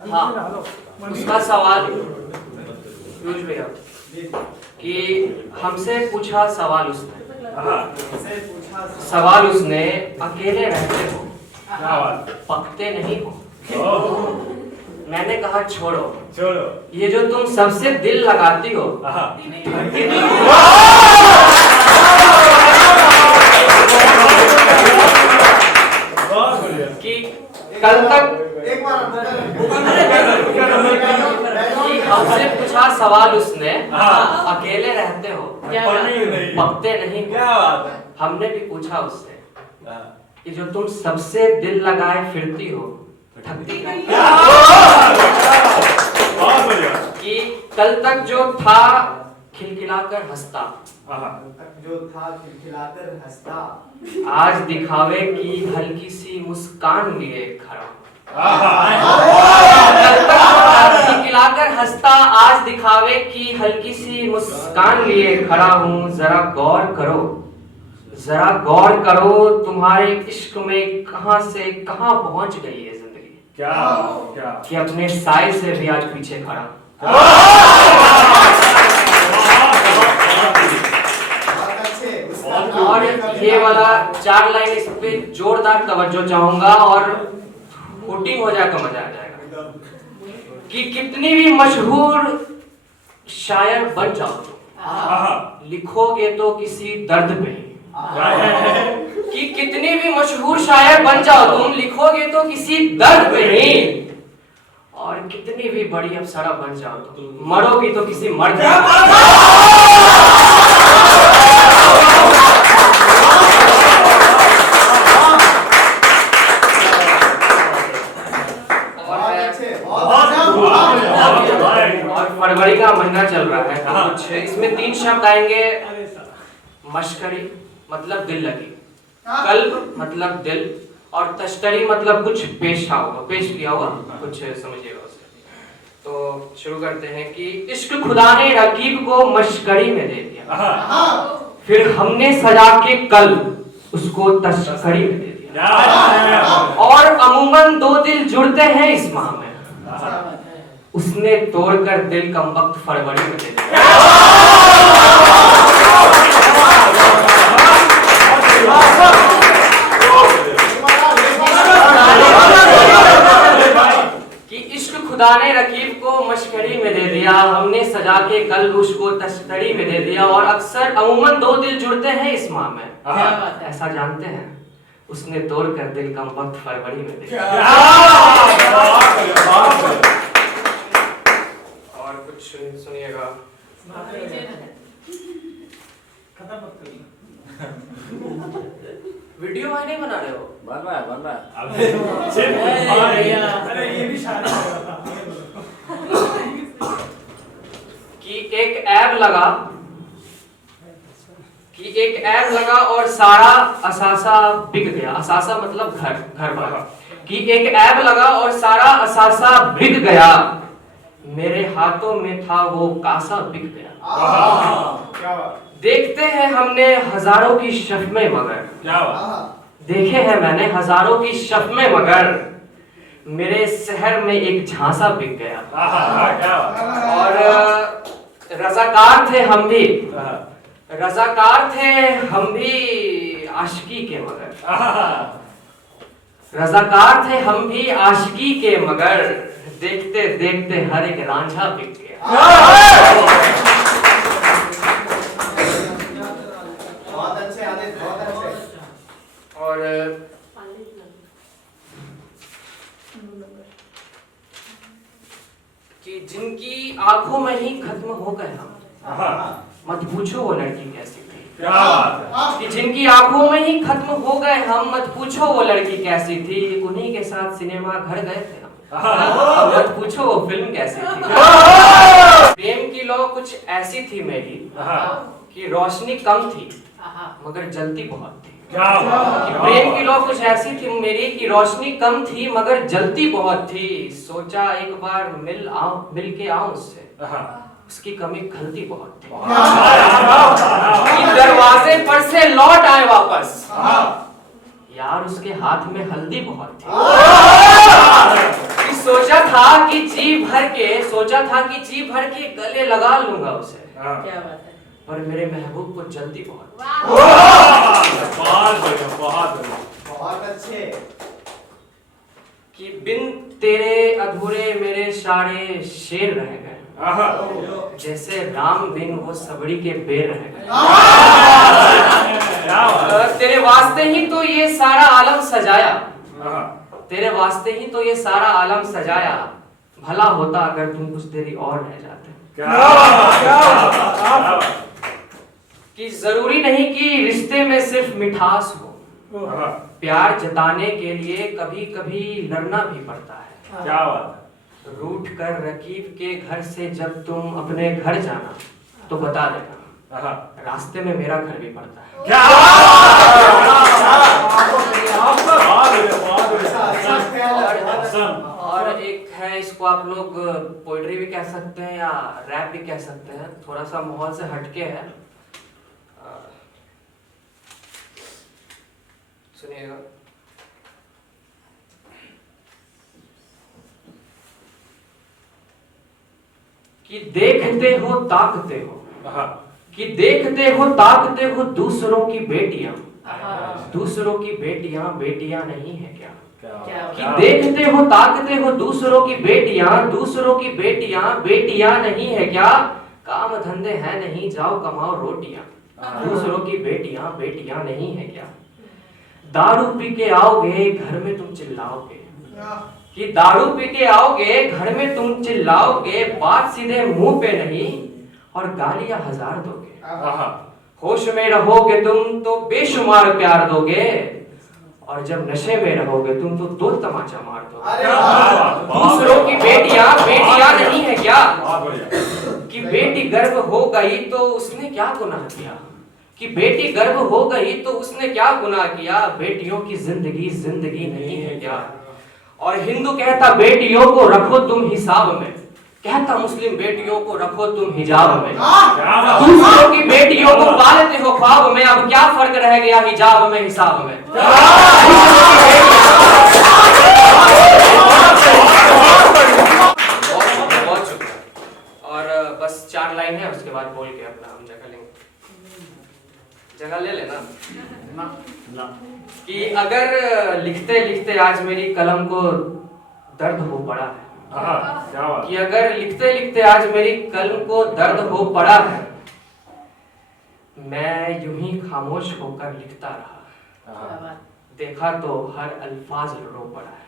हाँ, उसका सवाल पीयूष भैया कि हमसे पूछा सवाल उसने अकेले रहते हो, पकते नहीं हो। मैंने कहा छोड़ो ये जो तुम सबसे दिल लगाती हो, कि कल तक कि हमसे पूछा सवाल उसने अकेले रहते हो, पकते नहीं हो। हमने भी पूछा उससे कि जो तुम सबसे दिल लगाए फिरती हो, ठगती नहीं। कि कल तक जो था खिलखिलाकर हंसता, आज दिखावे की हल्की सी मुस्कान लिए खड़ा। कल तक खिलखिलाकर हंसता, आज दिखावे की हल्की सी मुस्कान लिए खड़ा हूँ। जरा गौर करो तुम्हारे इश्क में कहां से कहां पहुंच गई है जिंदगी। क्या कि अपने साए से भी आज पीछे खड़ा। और ये वाला 4 लाइन इस पे जोरदार तवज्जो चाहूंगा और हुटिंग हो जाए तो मजा आ जाएगा। कि कितनी भी मशहूर शायर बन जाओ तुम, लिखोगे तो किसी दर्द पे। कि कितनी भी मशहूर शायर बन जाओ तुम, लिखोगे तो किसी दर्द पे नहीं। और कितनी भी बड़ी अप्सरा बन जाओ तुम, मरोगी तो किसी मर्द और फरवरी का महीना चल रहा है तो कुछ इसमें 3 शब्द आएंगे। मशकरी मतलब दिल लगी, कल्ब मतलब दिल, और तश्तरी मतलब कुछ पेश किया हुआ कुछ समझिएगा उसे। तो शुरू करते हैं कि इश्क खुदा ने रकीब को मशकरी में दे दिया, फिर हमने सजा के कल्ब उसको तश्करी में दे दिया। और अमूमन 2 दिल जुड़ते हैं इस माह में, उसने तोड़कर दिल कम वक्त फरवरी में दे दिया। कि इश्क खुदा ने रकीब को मशकरी में दे दिया, हमने सजा के कल्ब उसको तश्तरी में दे दिया। और अक्सर अमूमन 2 दिल जुड़ते हैं इस माह में, ऐसा जानते हैं, उसने तोड़कर दिल कम वक्त फरवरी में दे दिया। और कुछ सुनिएगा। वीडियो नहीं बना रहे हो? बन रहा है। अरे ये भी शादी कि एक ऐब लगा और सारा असासा बिक गया। असासा मतलब घर वाला। कि एक ऐब लगा और सारा असासा बिक गया, मेरे हाथों में था वो कासा बिक गया। देखते हैं हमने हजारों की शफ में मगर, देखे हैं मैंने हजारों की शफ में मगर, मेरे शहर में एक झांसा बिक गया। और रज़ाकार थे हम भी आशिकी के मगर, रज़ाकार थे हम भी आशिकी के मगर, देखते देखते हर एक रांझा बिक गया। बहुत अच्छे। और कि जिनकी आंखों में ही खत्म हो गए हम, मत पूछो वो लड़की कैसी थी। कि जिनकी आंखों में ही खत्म हो गए हम, मत पूछो वो लड़की कैसी थी। उन्हीं के साथ सिनेमा घर गए थे हम, मत पूछो वो फिल्म कैसी थी। प्रेम की लौ कुछ ऐसी थी मेरी कि रोशनी कम थी मगर जलती बहुत थी। कि प्रेम की लौ कुछ ऐसी थी मेरी कि रोशनी कम थी मगर जलती बहुत थी। सोचा एक बार मिल के आऊं उससे, उसकी कमी खलती बहुत थी। कि दरवाजे पर से लौट आए वापस, यार उसके हाथ में हल्दी बहुत थी। सोचा था कि सोचा था कि जी भर के गले लगा लूंगा उसे। क्या बात है। पर मेरे महबूब को जल्दी बहुत। बहुत बढ़िया, बहुत बढ़िया, बहुत अच्छे। कि बिन तेरे अधूरे मेरे सारे शेर रह गए, जैसे राम बिन वो सबड़ी के बेर रह गए। तेरे वास्ते ही तो ये सारा आलम सजाया, तेरे वास्ते ही तो ये सारा आलम सजाया। भला होता अगर तुम कुछ देरी और रह जाते। कि जरूरी नहीं कि रिश्ते में सिर्फ मिठास हो, प्यार जताने के लिए कभी कभी लड़ना भी पड़ता है। क्या बात है। रूठ कर रकीब के घर से जब तुम अपने घर जाना तो बता देना, रास्ते में मेरा घर भी पड़ता है। क्या और एक है, इसको आप लोग पोइट्री भी कह सकते हैं या रैप भी कह सकते हैं, थोड़ा सा माहौल से हटके है, सुनिएगा। कि देखते हो ताकते हो, कि देखते हो ताकते हो दूसरों की बेटियां, दूसरों की बेटियां बेटियां नहीं है क्या? कि देखते हो ताकते हो दूसरों की बेटियां, दूसरों की बेटियां बेटियां नहीं है क्या? काम धंधे हैं नहीं, जाओ कमाओ रोटियां, दूसरों की बेटियां बेटियां नहीं है क्या? दारू पी के आओगे घर में तुम चिल्लाओगे, कि दारू पी के आओगे घर में तुम चिल्लाओगे, बात सीधे मुंह पे नहीं और गालियां हजार दोगे। होश में रहोगे तुम तो बेशुमार प्यार दोगे, और जब नशे में रहोगे तुम तो दो तमाचा मार दोगे। दूसरों की बेटियां बेटियां नहीं है क्या? कि बेटी गर्भ हो गई तो उसने क्या गुनाह किया, कि बेटी गर्भ हो गई तो उसने क्या गुनाह किया? बेटियों की जिंदगी जिंदगी नहीं है क्या? और हिंदू कहता बेटियों को रखो तुम हिसाब में, कहता मुस्लिम बेटियों को रखो तुम हिजाब में। दूसरों की बेटियों को पालते हो ख्वाब में, अब क्या फर्क रह गया हिजाब में हिसाब में? बहुत शुक्रिया। और बस 4 लाइन है, उसके बाद बोल के अपना हम जगह लेंगे। जगह ले लेना कि अगर लिखते लिखते आज मेरी कलम को दर्द हो पड़ा है, कि अगर लिखते लिखते आज मेरी कलम को दर्द हो पड़ा है, मैं यूं ही खामोश होकर लिखता रहा, देखा तो हर अल्फाज रो पड़ा है।